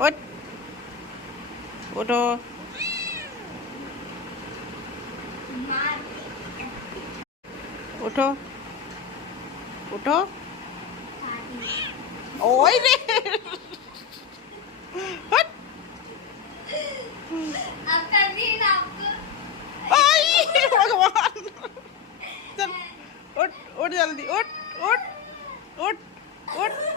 उठ, उठो, उठो, उठो। ओए रे। उठ। अब कर दी ना आपको। आई भगवान। चल, उठ, उठ जल्दी, उठ, उठ, उठ, उठ।